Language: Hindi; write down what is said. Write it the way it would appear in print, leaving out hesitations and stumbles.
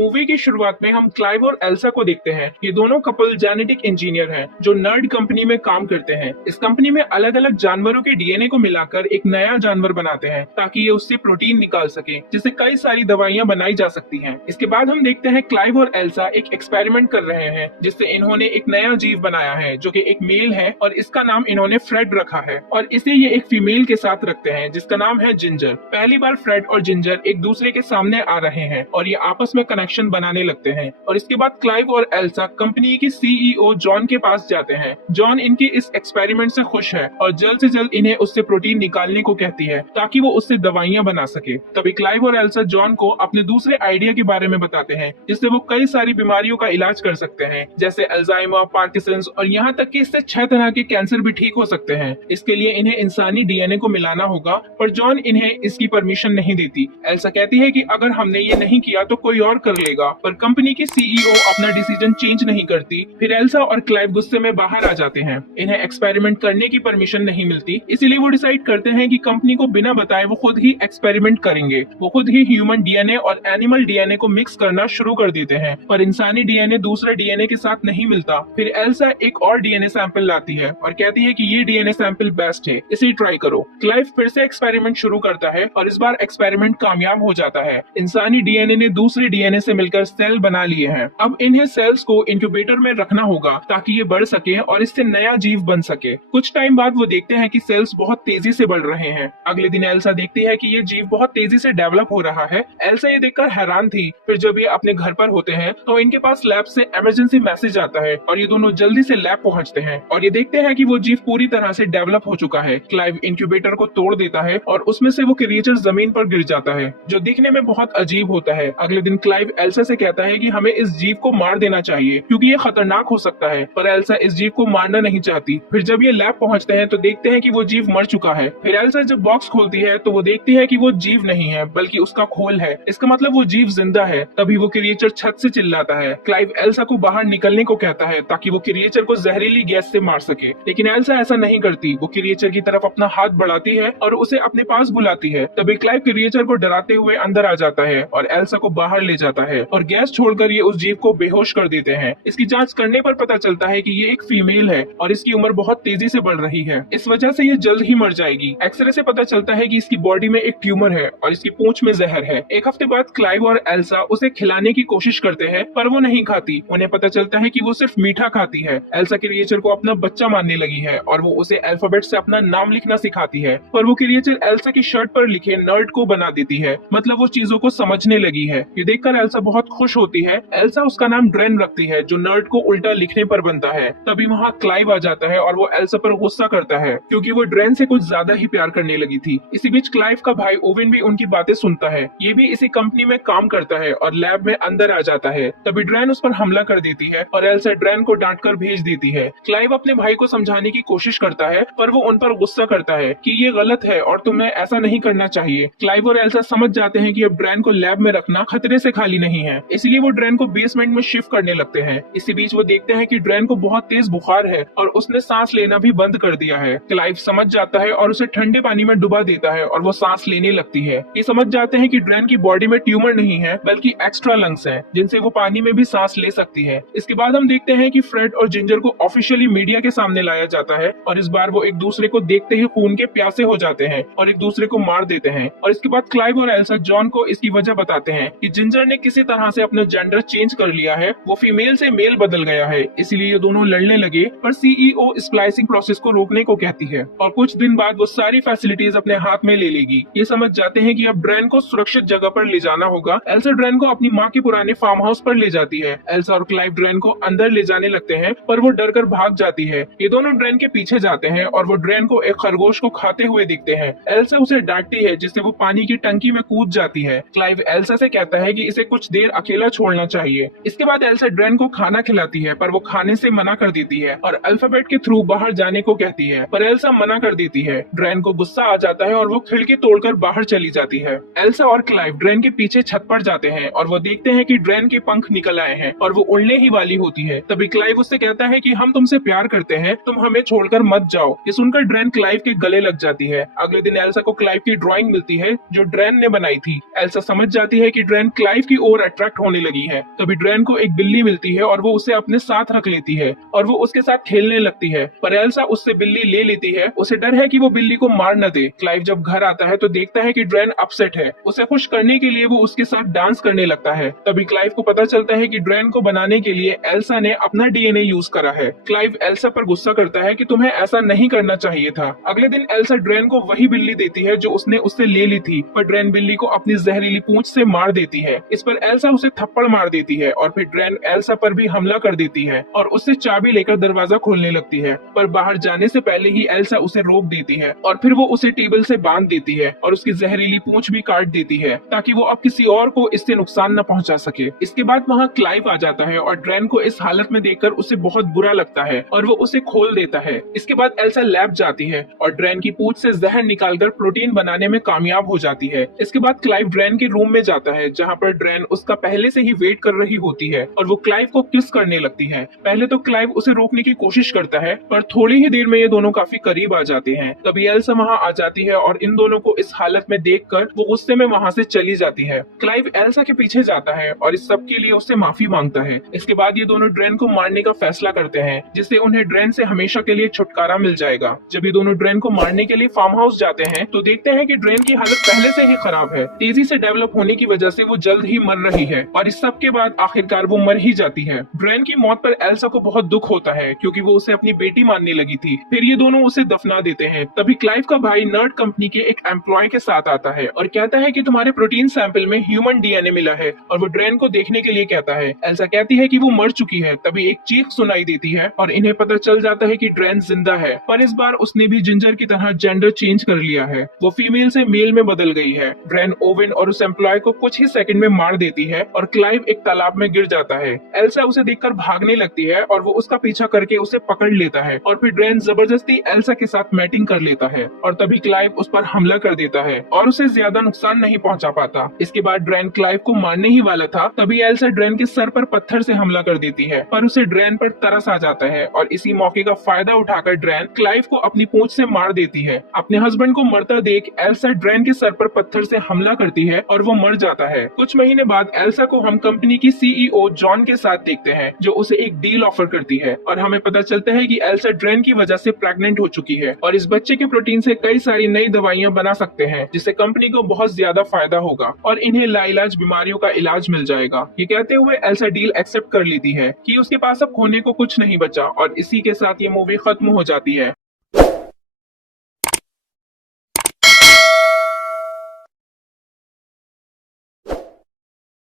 मूवी की शुरुआत में हम क्लाइव और एल्सा को देखते हैं। ये दोनों कपल जेनेटिक इंजीनियर हैं जो नर्ड कंपनी में काम करते हैं। इस कंपनी में अलग अलग जानवरों के डीएनए को मिलाकर एक नया जानवर बनाते हैं ताकि ये उससे प्रोटीन निकाल सके, जिससे कई सारी दवाइयां बनाई जा सकती हैं। इसके बाद हम देखते हैं क्लाइव और एल्सा एक एक्सपेरिमेंट कर रहे हैं जिससे इन्होंने एक नया जीव बनाया है जो कि एक मेल है और इसका नाम इन्होंने फ्रेड रखा है और इसे ये एक फीमेल के साथ रखते हैं जिसका नाम है जिंजर। पहली बार फ्रेड और जिंजर एक दूसरे के सामने आ रहे हैं और ये आपस में कनेक्शन बनाने लगते हैं। और इसके बाद क्लाइव और एल्सा कंपनी के सीईओ जॉन के पास जाते हैं। जॉन इनके इस एक्सपेरिमेंट से खुश है और जल्द से जल्द इन्हें उससे प्रोटीन निकालने को कहती है ताकि वो उससे दवाइयां बना सके। तभी क्लाइव और एल्सा जॉन को अपने दूसरे आइडिया के बारे में बताते हैं जिससे वो कई सारी बीमारियों का इलाज कर सकते हैं, जैसे अल्जाइमर, पार्किंसंस और यहाँ तक कि इससे 6 तरह के कैंसर भी ठीक हो सकते हैं। इसके लिए इन्हें इंसानी डीएनए को मिलाना होगा, पर जॉन इन्हें इसकी परमिशन नहीं देती। एल्सा कहती है कि अगर हमने ये नहीं किया तो कोई और कर लेगा, पर कंपनी की सीईओ अपना डिसीजन चेंज नहीं करती। फिर एल्सा और क्लाइव गुस्से में बाहर आ जाते हैं। इन्हें एक्सपेरिमेंट करने की परमिशन नहीं मिलती, इसीलिए वो डिसाइड करते हैं कि कंपनी को बिना बताए वो खुद ही एक्सपेरिमेंट करेंगे। वो खुद ही ह्यूमन डीएनए और एनिमल डीएनए को मिक्स करना शुरू कर देते हैं, पर इंसानी डीएनए दूसरे डीएनए के साथ नहीं मिलता। फिर एल्सा एक और डीएनए सैंपल लाती है और कहती है कि ये डीएनए सैंपल बेस्ट है, इसे ट्राई करो। क्लाइव फिर से एक्सपेरिमेंट शुरू करता है और इस बार एक्सपेरिमेंट कामयाब हो जाता है। इंसानी डीएनए ने दूसरे डीएनए से मिलकर सेल बना लिए हैं। अब इन्हें सेल्स को इंक्यूबेटर में रखना होगा ताकि ये बढ़ सके और इससे नया जीव बन सके। कुछ टाइम बाद वो देखते हैं कि सेल्स बहुत तेजी से बढ़ रहे हैं। अगले दिन एल्सा देखती है कि ये जीव बहुत तेजी से डेवलप हो रहा है। एल्सा ये देखकर हैरान थी। फिर जब ये अपने घर पर होते हैं तो इनके पास लैब से इमरजेंसी मैसेज आता है और ये दोनों जल्दी से लैब पहुंचते हैं और ये देखते हैं कि वो जीव पूरी तरह से डेवलप हो चुका है। क्लाइव इंक्यूबेटर को तोड़ देता है और उसमें से वो क्रिएचर जमीन पर गिर जाता है जो दिखने में बहुत अजीब होता है। अगले दिन क्लाइव एल्सा से कहता है कि हमें इस जीव को मार देना चाहिए क्योंकि ये खतरनाक हो सकता है, पर एल्सा इस जीव को मारना नहीं चाहती। फिर जब ये लैब पहुंचते हैं तो देखते हैं कि वो जीव मर चुका है। फिर एल्सा जब बॉक्स खोलती है तो वो देखती है कि वो जीव नहीं है बल्कि उसका खोल है। इसका मतलब वो जीव जिंदा है। तभी वो क्रिएचर छत से चिल्लाता है। क्लाइव एल्सा को बाहर निकलने को कहता है ताकि वो क्रिएचर को जहरीली गैस से मार सके, लेकिन एल्सा ऐसा नहीं करती। वो क्रिएचर की तरफ अपना हाथ बढ़ाती है और उसे अपने पास बुलाती है। तभी क्लाइव क्रिएचर को डराते हुए अंदर आ जाता है और एल्सा को बाहर ले जाता है और गैस छोड़कर ये उस जीव को बेहोश कर देते हैं। इसकी जांच करने पर पता चलता है कि ये एक फीमेल है और इसकी उम्र बहुत तेजी से बढ़ रही है, इस वजह से ये जल्द ही मर जाएगी। एक्सरे से पता चलता है कि इसकी बॉडी में एक ट्यूमर है और इसकी पूंछ में जहर है। एक हफ्ते बाद क्लाइव और एल्सा उसे खिलाने की कोशिश करते हैं, पर वो नहीं खाती। उन्हें पता चलता है कि वो सिर्फ मीठा खाती है। एल्सा क्रिएचर को अपना बच्चा मानने लगी है और वो उसे अल्फाबेट से अपना नाम लिखना सिखाती है, पर वो क्रिएचर एल्सा की शर्ट पर लिखे नर्ड को बना देती है। मतलब वो चीजों को समझने लगी है। ये देखकर एल्सा बहुत खुश होती है। एल्सा उसका नाम ड्रेन रखती है जो नर्ड को उल्टा लिखने पर बनता है। तभी वहाँ क्लाइव आ जाता है और वो एल्सा पर गुस्सा करता है क्योंकि वो ड्रेन से कुछ ज्यादा ही प्यार करने लगी थी। इसी बीच क्लाइव का भाई ओवेन भी उनकी बातें सुनता है। ये भी इसी कंपनी में काम करता है और लैब में अंदर आ जाता है। तभी ड्रेन उस पर हमला कर देती है और एल्सा ड्रेन को डांटकर भेज देती है। क्लाइव अपने भाई को समझाने की कोशिश करता है, पर वो उन पर गुस्सा करता है कि ये गलत है और तुम्हें ऐसा नहीं करना चाहिए। क्लाइव और एल्सा समझ जाते हैं कि अब ड्रेन को लैब में रखना खतरे से खाली नहीं है, इसलिए वो ड्रेन को बेसमेंट में शिफ्ट करने लगते हैं। इसी बीच वो देखते हैं कि ड्रेन को बहुत तेज बुखार है और उसने सांस लेना भी बंद कर दिया है। क्लाइव समझ जाता है और उसे ठंडे पानी में डुबा देता है और वो सांस लेने लगती है। ये समझ जाते हैं कि ड्रेन की बॉडी में ट्यूमर नहीं है बल्कि एक्स्ट्रा लंग्स हैं जिनसे वो पानी में भी सांस ले सकती है। इसके बाद हम देखते हैं कि फ्रेड और जिंजर को ऑफिशियली मीडिया के सामने लाया जाता है और इस बार वो एक दूसरे को देखते ही खून के प्यासे हो जाते हैं और एक दूसरे को मार देते हैं। और इसके बाद क्लाइव और एल्सा जॉन को इसकी वजह बताते हैं कि जिंजर ने किसी तरह से अपना जेंडर चेंज कर लिया है, वो फीमेल से मेल बदल गया है, इसलिए ये दोनों लड़ने लगे। पर सीईओ स्प्लाइसिंग प्रोसेस को रोकने को कहती है और कुछ दिन बाद वो सारी फैसिलिटीज अपने हाथ में ले लेगी। ये समझ जाते हैं कि अब ड्रेन को सुरक्षित जगह पर ले जाना होगा। एल्सा ड्रेन को अपनी माँ के पुराने फार्म हाउस पर ले जाती है। एल्सा और क्लाइव ड्रेन को अंदर ले जाने लगते हैं, पर वो डर कर भाग जाती है। ये दोनों ड्रेन के पीछे जाते हैं और वो ड्रेन को एक खरगोश को खाते हुए दिखते हैं। एल्सा उसे डांटती है जिससे वो पानी की टंकी में कूद जाती है। क्लाइव एल्सा से कहता है कि इसे कुछ देर अकेला छोड़ना चाहिए। इसके बाद एल्सा ड्रेन को खाना खिलाती है, पर वो खाने से मना कर देती है और अल्फाबेट के थ्रू बाहर जाने को कहती है, पर एल्सा मना कर देती है। ड्रेन को गुस्सा आ जाता है और वो खिड़की तोड़कर बाहर चली जाती है। एल्सा और क्लाइव ड्रेन के पीछे छत पर जाते हैं और वो देखते हैं कि ड्रेन के पंख निकल आए हैं और वो उड़ने ही वाली होती है। तभी क्लाइव उससे कहता है कि हम तुमसे प्यार करते हैं, तुम हमें छोड़कर मत जाओ। ये सुनकर ड्रेन क्लाइव के गले लग जाती है। अगले दिन एल्सा को क्लाइव की ड्राइंग मिलती है जो ड्रेन ने बनाई थी। एल्सा समझ जाती है कि ड्रेन क्लाइव की ओर अट्रैक्ट होने लगी है। तभी ड्रेन को एक बिल्ली मिलती है और वो उसे अपने साथ रख लेती है और वो उसके साथ खेलने लगती है, पर एल्सा उससे बिल्ली ले लेती है। उसे डर है कि वो बिल्ली को मार न दे। क्लाइव जब घर आता है तो देखता है कि ड्रेन अपसेट है। उसे खुश करने के लिए वो उसके साथ डांस करने लगता है। तभी क्लाइव को पता चलता है कि ड्रेन को बनाने के लिए एल्सा ने अपना डीएनए यूज करा है। क्लाइव एल्सा पर गुस्सा करता है कि तुम्हें ऐसा नहीं करना चाहिए था। अगले दिन एल्सा ड्रेन को वही बिल्ली देती है जो उसने उससे ले ली थी, पर ड्रेन बिल्ली को अपनी जहरीली पूंछ से मार देती है। इस पर एल्सा उसे थप्पड़ मार देती है और फिर ड्रेन एल्सा पर भी हमला कर देती है और उससे चाबी लेकर दरवाजा खोलने लगती है, पर बाहर जाने से पहले ही एल्सा उसे रोक देती है और फिर वो उसे टेबल से बांध देती है और उसकी जहरीली पूंछ भी काट देती है ताकि वो अब किसी और को इससे नुकसान न पहुंचा सके। इसके बाद वहाँ क्लाइव आ जाता है और ड्रेन को इस हालत में देखकर उसे बहुत बुरा लगता है और वो उसे खोल देता है। इसके बाद एल्सा लैब जाती है और ड्रेन की पूंछ से जहर निकालकर प्रोटीन बनाने में कामयाब हो जाती है। इसके बाद क्लाइव ड्रेन के रूम में जाता है जहाँ पर ड्रेन उसका पहले से ही वेट कर रही होती है और वो क्लाइव को किस करने लगती है। पहले तो क्लाइव उसे रोकने की कोशिश करता है, पर थोड़ी ही देर में ये दोनों काफी करीब आ जाते हैं। तभी एल्सा वहाँ आ जाती है और इन दोनों को इस हालत में देखकर वो गुस्से में वहाँ से चली जाती है। क्लाइव एल्सा के पीछे जाता है और इस सब के लिए उससे माफी मांगता है। इसके बाद ये दोनों ड्रेन को मारने का फैसला करते हैं, जिससे उन्हें ड्रेन से हमेशा के लिए छुटकारा मिल जाएगा। जब ये दोनों ड्रेन को मारने के लिए फार्म हाउस जाते हैं तो देखते हैं कि ड्रेन की हालत पहले से ही खराब है। तेजी से डेवलप होने की वजह से वो जल्द ही मर रही है और इस सब के बाद आखिरकार वो मर ही जाती है। ड्रेन की मौत पर एल्सा को बहुत दुख होता है क्योंकि वो उसे अपनी बेटी मानने लगी थी। फिर ये दोनों उसे दफना देते हैं। तभी क्लाइव का भाई नर्ड कंपनी के एक एम्प्लॉय के साथ आता है और कहता है कि तुम्हारे प्रोटीन सैंपल में ह्यूमन डीएनए मिला है और वो ड्रेन को देखने के लिए कहता है। एल्सा कहती है कि वो मर चुकी है। तभी एक चीख सुनाई देती है और इन्हें पता चल जाता है कि ड्रेन जिंदा है, पर इस बार उसने भी जिंजर की तरह जेंडर चेंज कर लिया है। वो फीमेल से मेल में बदल गई है। ड्रेन ओवेन और उस एम्प्लॉय को कुछ ही सेकंड में मार देती है और क्लाइव एक तालाब में गिर जाता है। एल्सा उसे देखकर भागने लगती है और वो उसका पीछा करके उसे पकड़ लेता है और फिर ड्रेन जबरदस्ती एल्सा के साथ मैटिंग कर लेता है और तभी क्लाइव उस पर हमला कर देता है और उसे ज्यादा नुकसान नहीं पहुंचा पाता। इसके बाद ड्रेन क्लाइव को मारने ही वाला था, तभी एल्सा ड्रेन के सर पर पत्थर से हमला कर देती है, पर उसे ड्रेन पर तरस आ जाता है और इसी मौके का फायदा उठाकर ड्रेन क्लाइव को अपनी पूंछ से मार देती है। अपने हस्बैंड को मरता देख एल्सा ड्रेन के सर पर पत्थर से हमला करती है और वो मर जाता है। कुछ महीने बाद एल्सा को हम कंपनी की सीईओ जॉन के साथ देखते हैं, जो उसे एक डील ऑफर करती है और हमें पता चलता है कि एल्सा ड्रेन की वजह से प्रेग्नेंट हो चुकी है और इस बच्चे के प्रोटीन से कई सारी नई दवाइयां बना सकते हैं, जिससे कंपनी को बहुत ज्यादा फायदा होगा और इन्हें लाइलाज बीमारियों का इलाज मिल जाएगा। ये कहते हुए एल्सा डील एक्सेप्ट कर लेती है कि उसके पास अब खोने को कुछ नहीं बचा और इसी के साथ ये मूवी खत्म हो जाती है।